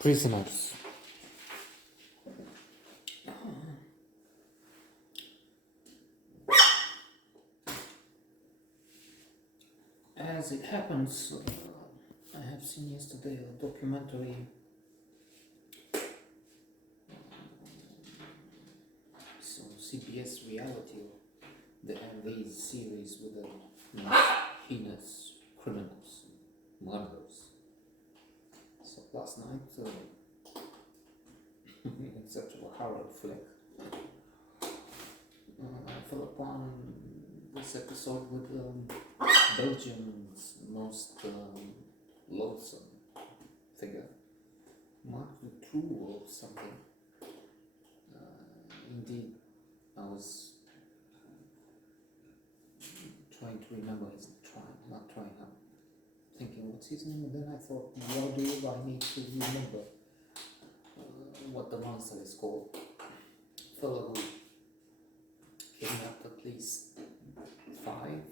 Prisoners. As it happens, I have seen yesterday a documentary, some CBS reality. They have these series with the most heinous criminals, murderers. So last night, in such a horror flick, I fell upon this episode with Belgium's most loathsome figure, Mark Dutroux or something. Indeed, I was trying to remember his thinking what's his name, and then I thought, why do I need to remember what the monster is called? Fellow who kidnapped at least 5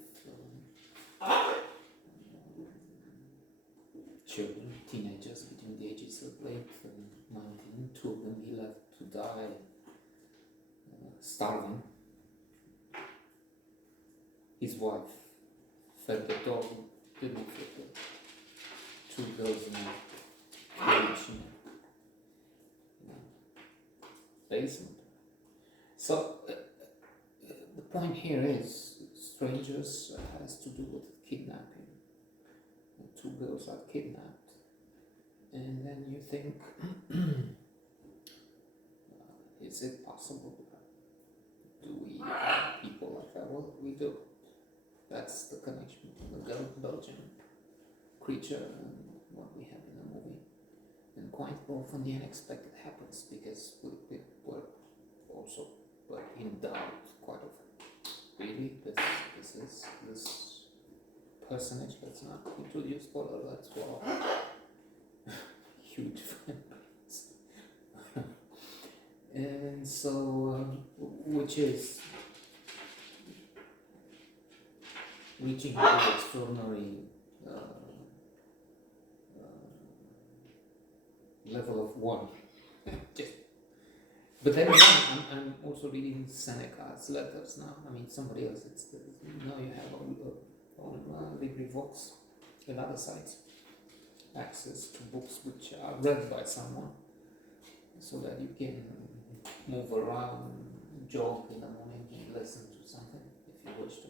children, teenagers between the ages of 8 and 19. 2 of them he left to die starving. His wife fed the dog, didn't feed the 2 girls in a cage in a basement. So the point here is strangers has to do with kidnapping. 2 girls are kidnapped, and then you think, is it possible? Do we have people like that? Well, we do. That's the connection between the Belgian creature and what we have in the movie. And quite often the unexpected happens because we were also in doubt quite often. Really, this personage, let's not introduce spoiler alerts for huge fanbase. And so, which is reaching the extraordinary level of one. But then again, I'm also reading Seneca's letters now. I mean, somebody else. Now you have on LibriVox and other sites access to books which are read by someone, so that you can move around, jog in the morning, and listen to something if you wish to.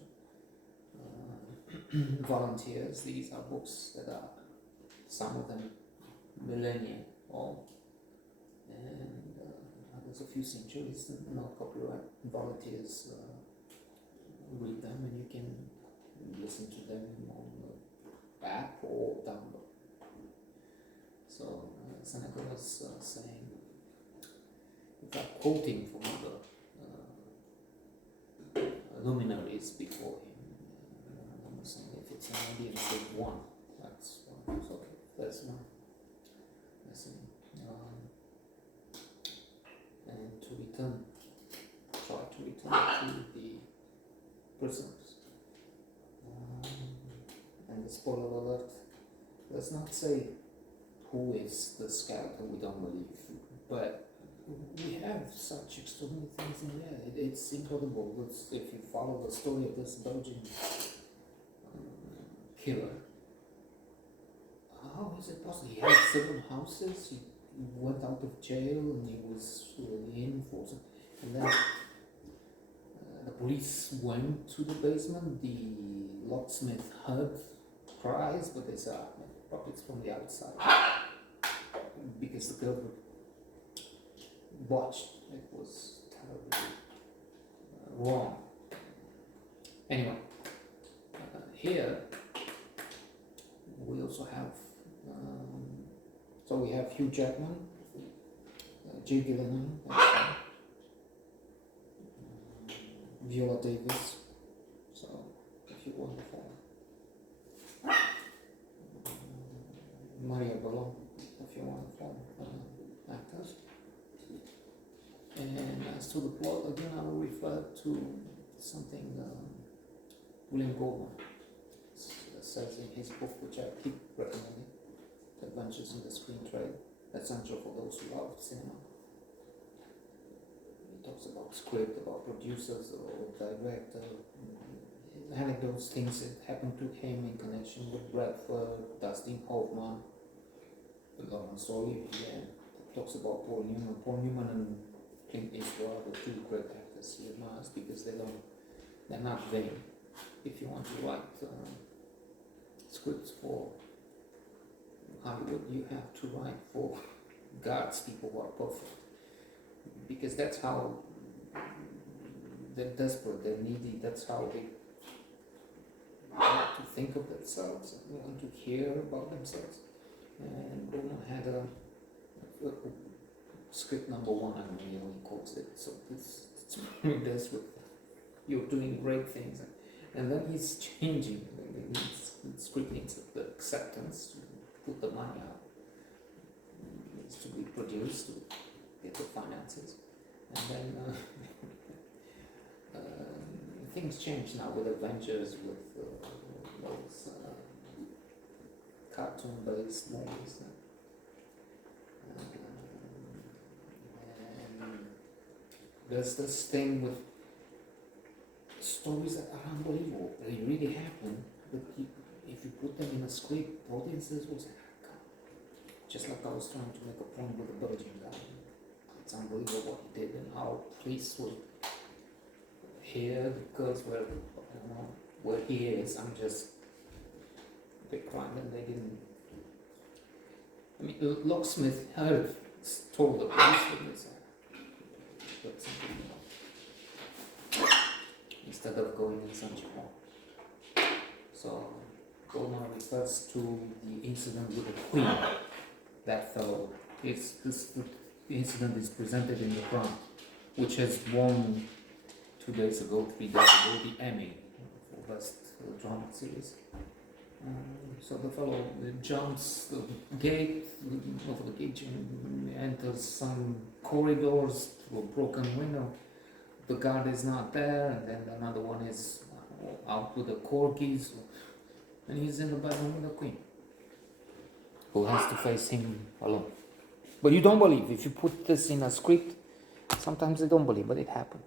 Volunteers. These are books that are, some of them, millennia old, and there's a few centuries, no copyright. Volunteers read them, and you can listen to them on the app or download. So Seneca was saying, without quoting from other luminaries before him, I'm saying if it's an Indian big one, that's one. So okay, that's one. Listen, and try to return to the prisoners. And the spoiler alert, let's not say who is the scout, we don't believe, but we have such extraordinary things in there. It's incredible. If you follow the story of this Belgian killer, how is it possible? He had 7 houses, he went out of jail, and he was in for some, and then the police went to the basement. The locksmith heard cries, but they said, probably it's from the outside, because the girl watched. It was terribly wrong. Anyway, here we also have, so we have Hugh Jackman, Jake Gyllenhaal, Viola Davis. So if you want to follow, Maria Bello, if you want to follow actors. And as to the plot, again, I will refer to something William Goldman says in his book, which I keep recommending, Adventures in the Screen Trade. essential for those who love cinema. He talks about script, about producers or director, anecdotes, things that happened to him in connection with Bradford, Dustin Hoffman, Laurence Olivier. Talks about Paul Newman. Paul Newman and Clint Eastwood are the two great actors he admires because they're not vain. If you want to write scripts for Hollywood, you have to write for God's people who are perfect, because that's how they're desperate, they're needy, that's how they want to think of themselves and want to hear about themselves. And Roman had a script number one, and he quotes it, so it's really desperate. You're doing great things, and then he's changing. The script needs the acceptance to put the money out. It needs to be produced to get the finances, and then things change now with Avengers, with those cartoon-based movies. And there's this thing with stories that are unbelievable. They really happen, but if you put them in a script, audiences will say, "Come." Just like I was trying to make a point with the Belgian guy. It's unbelievable what he did and how police would hear the girls were, where he is. I'm just, they cried and they didn't. I mean, Locksmith heard, told the police that they said, but something, instead of going in such a hall. So Goldman refers to the incident with the Queen, that fellow. The incident is presented in the Crown, which has won 3 days ago, the Emmy for Best Drama Series. So the fellow jumps the gate, over the gate, enters some corridors through a broken window. The guard is not there, and then another one is out with the corgis, and he's in the bedroom with the Queen, who has to face him alone. But you don't believe. If you put this in a script, sometimes they don't believe, but it happened.